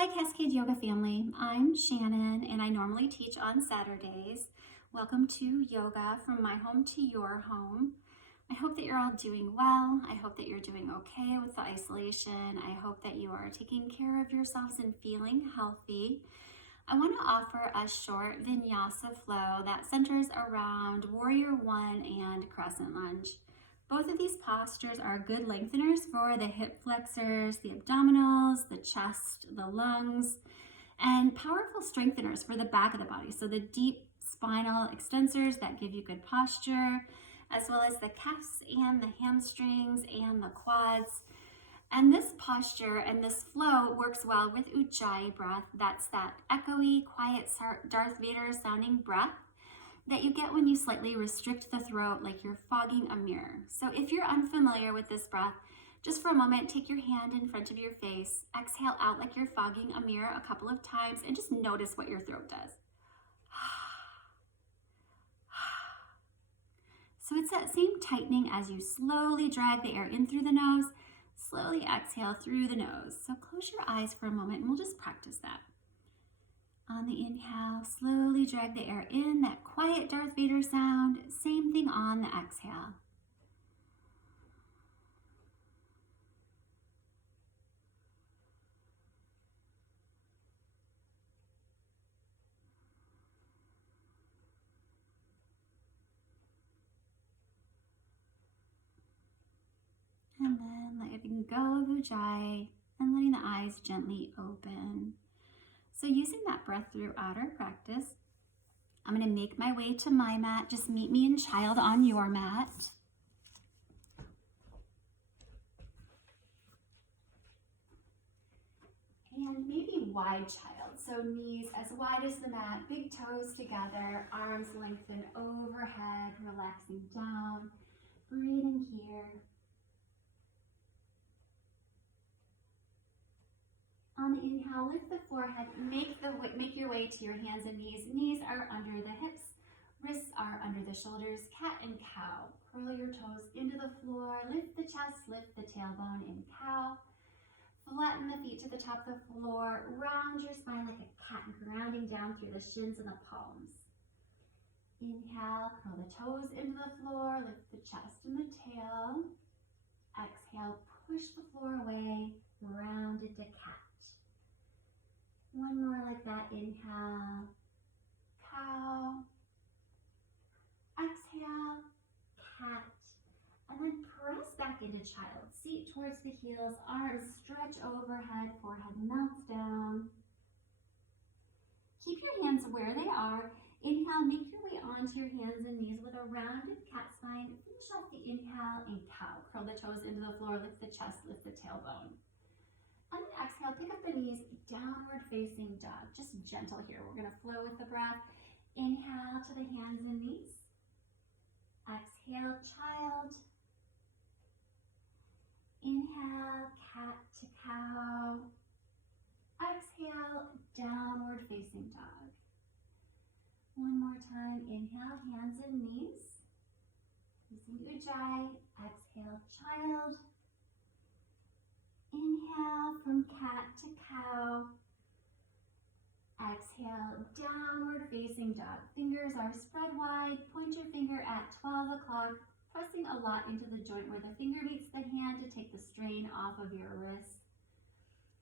Hi Cascade Yoga family, I'm Shannon and I normally teach on Saturdays. Welcome to yoga from my home to your home. I hope that you're all doing well. I hope that you're doing okay with the isolation. I hope that you are taking care of yourselves and feeling healthy. I want to offer a short Vinyasa flow that centers around Warrior One and Crescent Lunge. Both of these postures are good lengtheners for the hip flexors, the abdominals, the chest, the lungs, and powerful strengtheners for the back of the body. So the deep spinal extensors that give you good posture, as well as the calves and the hamstrings and the quads. And this posture and this flow works well with Ujjayi breath. That's that echoey, quiet Darth Vader sounding breath that you get when you slightly restrict the throat like you're fogging a mirror. So if you're unfamiliar with this breath, just for a moment, take your hand in front of your face, exhale out like you're fogging a mirror a couple of times, and just notice what your throat does. So it's that same tightening as you slowly drag the air in through the nose, slowly exhale through the nose. So close your eyes for a moment and we'll just practice that. On the inhale, slowly drag the air in, that quiet Darth Vader sound. Same thing on the exhale. And then letting go of Ujjayi and letting the eyes gently open. So using that breath throughout our practice, I'm going to make my way to my mat. Just meet me in child on your mat. And maybe wide child. So knees as wide as the mat, big toes together, arms lengthen overhead, relaxing down, breathing here. On the inhale, lift the forehead, make your way to your hands and knees. Knees are under the hips, wrists are under the shoulders, cat and cow. Curl your toes into the floor, lift the chest, lift the tailbone in cow. Flatten the feet to the top of the floor, round your spine like a cat, grounding down through the shins and the palms. Inhale, curl the toes into the floor, lift the chest and the tail. Exhale, push the floor away, round into cat. One more like that. Inhale, cow. Exhale, cat. And then press back into child. Seat towards the heels, arms stretch overhead, forehead melts down. Keep your hands where they are. Inhale, make your way onto your hands and knees with a rounded cat spine. Finish off the inhale and cow. Curl the toes into the floor, lift the chest, lift the tailbone. And then exhale, pick up the knees, downward facing dog. Just gentle here. We're gonna flow with the breath. Inhale to the hands and knees. Exhale, child. Inhale, cat to cow. Exhale, downward facing dog. One more time. Inhale, hands and knees. Facing Ujjayi. Exhale, child. Inhale from cat to cow. Exhale, downward facing dog. Fingers are spread wide. Point your finger at 12 o'clock, pressing a lot into the joint where the finger meets the hand to take the strain off of your wrist.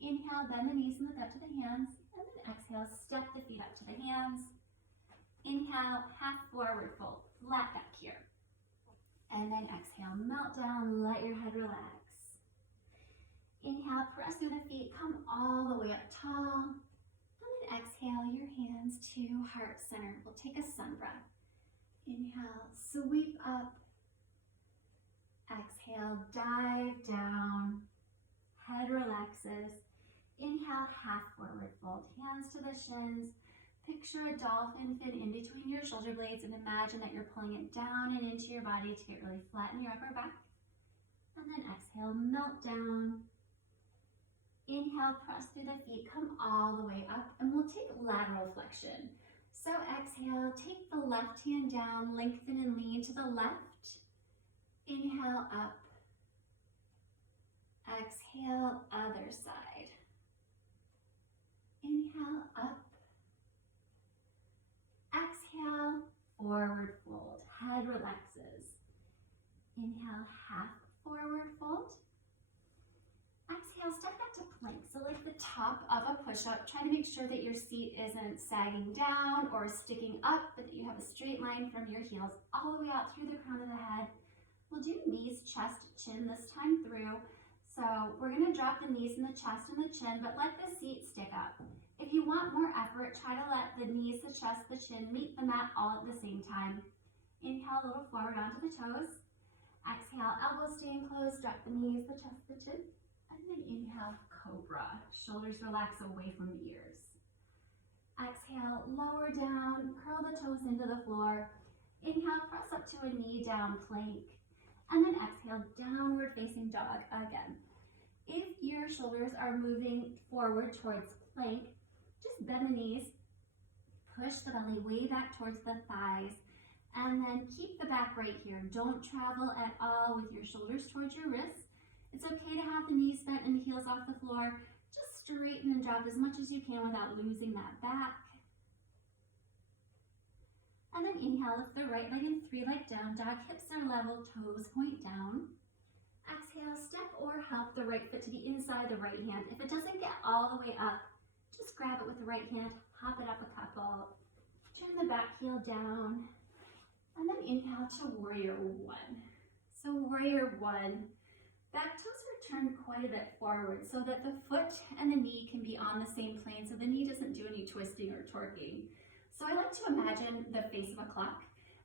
Inhale, bend the knees and look up to the hands. And then exhale, step the feet up to the hands. Inhale, half forward fold, flat back here. And then exhale, melt down, let your head relax. Inhale, press through the feet, come all the way up tall. And then exhale, your hands to heart center. We'll take a sun breath. Inhale, sweep up. Exhale, dive down. Head relaxes. Inhale, half forward fold, hands to the shins. Picture a dolphin fin in between your shoulder blades and imagine that you're pulling it down and into your body to get really flat in your upper back. And then exhale, melt down. Inhale, press through the feet, come all the way up, and we'll take lateral flexion. So exhale, take the left hand down, lengthen and lean to the left. Inhale, up. Exhale, other side. relaxes. Inhale, half forward fold. Exhale, step back to plank. So like the top of a push-up, try to make sure that your seat isn't sagging down or sticking up, but that you have a straight line from your heels all the way out through the crown of the head. We'll do knees, chest, chin this time through. So we're gonna drop the knees and the chest and the chin, but let the seat stick up. If you want more effort, try to let the knees, the chest, the chin meet the mat all at the same time. Inhale a little forward onto the toes. Exhale, elbows staying closed, drop the knees, the chest, the chin. And then inhale, cobra. Shoulders relax away from the ears. Exhale, lower down, curl the toes into the floor. Inhale, press up to a knee down plank. And then exhale, downward facing dog again. If your shoulders are moving forward towards plank, just bend the knees, push the belly way back towards the thighs, and then keep the back right here. Don't travel at all with your shoulders towards your wrists. It's okay to have the knees bent and the heels off the floor. Just straighten and drop as much as you can without losing that back. And then inhale, lift the right leg in three-leg down dog. Hips are level, toes point down. Exhale, step or help the right foot to the inside of the right hand. If it doesn't get all the way up, just grab it with the right hand, hop it up a couple. Turn the back heel down. And then inhale to warrior one. So warrior one. Back toes are turned quite a bit forward so that the foot and the knee can be on the same plane so the knee doesn't do any twisting or torquing. So I like to imagine the face of a clock.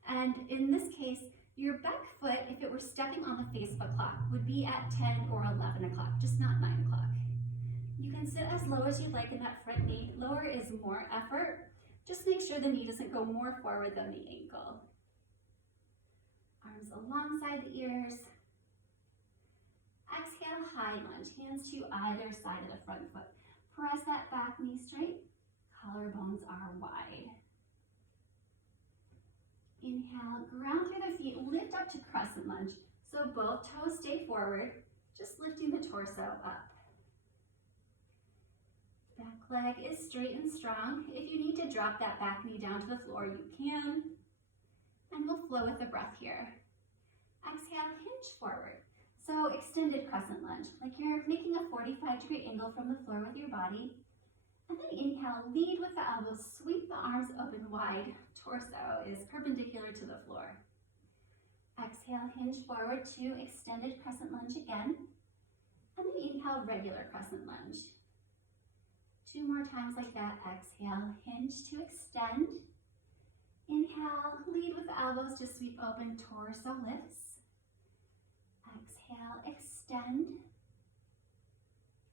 And in this case, your back foot, if it were stepping on the face of a clock, would be at 10 or 11 o'clock, just not 9 o'clock. You can sit as low as you'd like in that front knee. Lower is more effort. Just make sure the knee doesn't go more forward than the ankle. Arms alongside the ears. Exhale, high lunge, hands to either side of the front foot. Press that back knee straight. Collarbones are wide. Inhale, ground through the feet, lift up to crescent lunge. So both toes stay forward, just lifting the torso up. Back leg is straight and strong. If you need to drop that back knee down to the floor, you can. And we'll flow with the breath here. Exhale, hinge forward. So extended crescent lunge, like you're making a 45-degree angle from the floor with your body. And then inhale, lead with the elbows, sweep the arms open wide. Torso is perpendicular to the floor. Exhale, hinge forward to extended crescent lunge again. And then inhale, regular crescent lunge. 2 more times like that. Exhale, hinge to extend. Inhale, lead with the elbows to sweep open, torso lifts. Exhale, extend.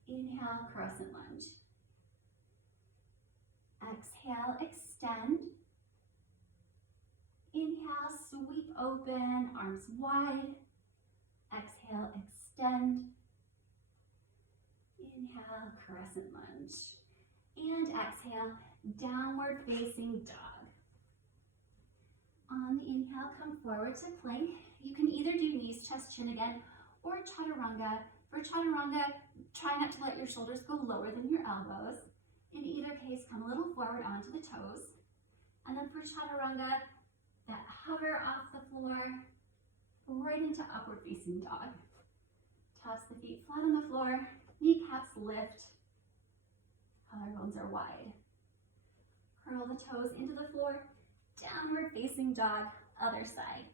Inhale, crescent lunge. Exhale, extend. Inhale, sweep open, arms wide. Exhale, extend. Inhale, crescent lunge. And exhale, downward facing dog. On the inhale, come forward to plank. You can either do knees, chest, chin again, or chaturanga. For chaturanga, try not to let your shoulders go lower than your elbows. In either case, come a little forward onto the toes. And then for chaturanga, that hover off the floor, right into upward facing dog. Toss the feet flat on the floor, kneecaps lift, collarbones are wide. Curl the toes into the floor, downward facing dog, other side.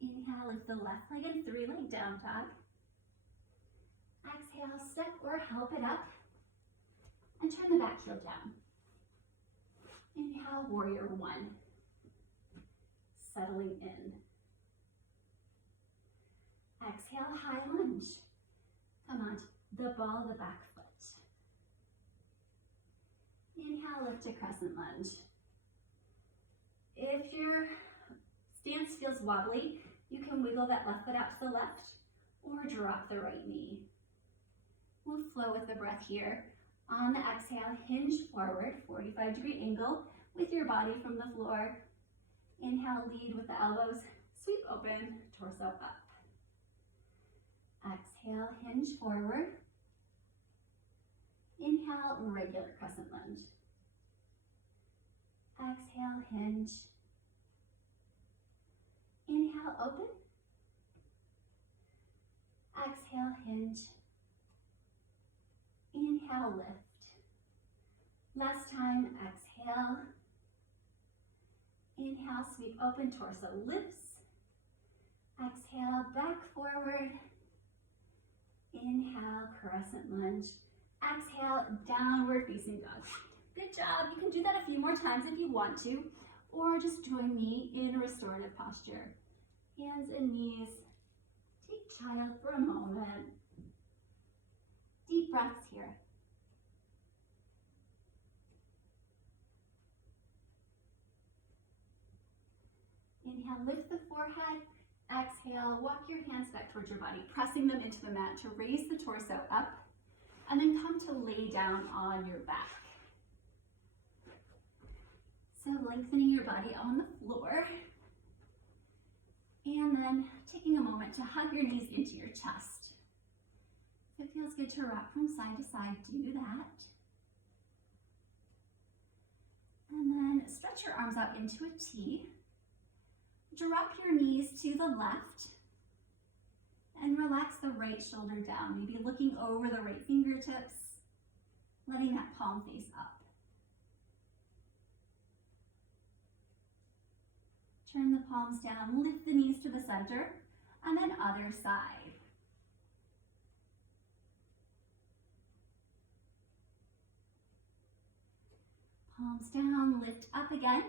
Inhale, lift the left leg in 3-leg down dog. Exhale, step or help it up. And turn the back heel down. Inhale, warrior one. Settling in. Exhale, high lunge. Come on, the ball of the back foot. Inhale, lift to crescent lunge. If your stance feels wobbly, you can wiggle that left foot out to the left or drop the right knee. We'll flow with the breath here. On the exhale, hinge forward, 45-degree angle with your body from the floor. Inhale, lead with the elbows, sweep open, torso up. Exhale, hinge forward. Inhale, regular crescent lunge. Exhale, hinge. Inhale, open. Exhale, hinge. Inhale, lift. Last time, exhale. Inhale, sweep open, torso lifts. Exhale, back forward. Inhale, crescent lunge. Exhale, downward facing dog. Good job. You can do that a few more times if you want to, or just join me in restorative posture. Hands and knees. Take child for a moment. Deep breaths here. Inhale, lift the forehead. Exhale, walk your hands back towards your body, pressing them into the mat to raise the torso up, and then come to lay down on your back. So lengthening your body on the floor, and then taking a moment to hug your knees into your chest. If it feels good to rock from side to side, do that. And then stretch your arms out into a T. Drop your knees to the left and relax the right shoulder down, maybe looking over the right fingertips, letting that palm face up. Turn the palms down, lift the knees to the center, and then other side. Palms down, lift up again.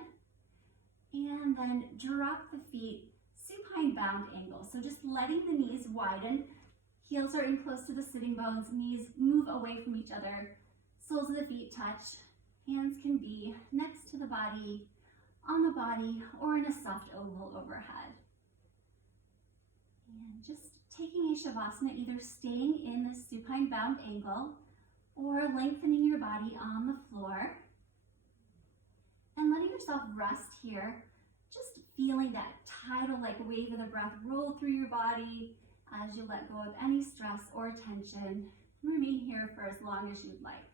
And then drop the feet, supine bound angle. So just letting the knees widen, heels are in close to the sitting bones, knees move away from each other, soles of the feet touch, hands can be next to the body, on the body, or in a soft oval overhead. And just taking a shavasana, either staying in the supine bound angle or lengthening your body on the floor. And letting yourself rest here, just feeling that tidal-like wave of the breath roll through your body as you let go of any stress or tension. Remain here for as long as you'd like.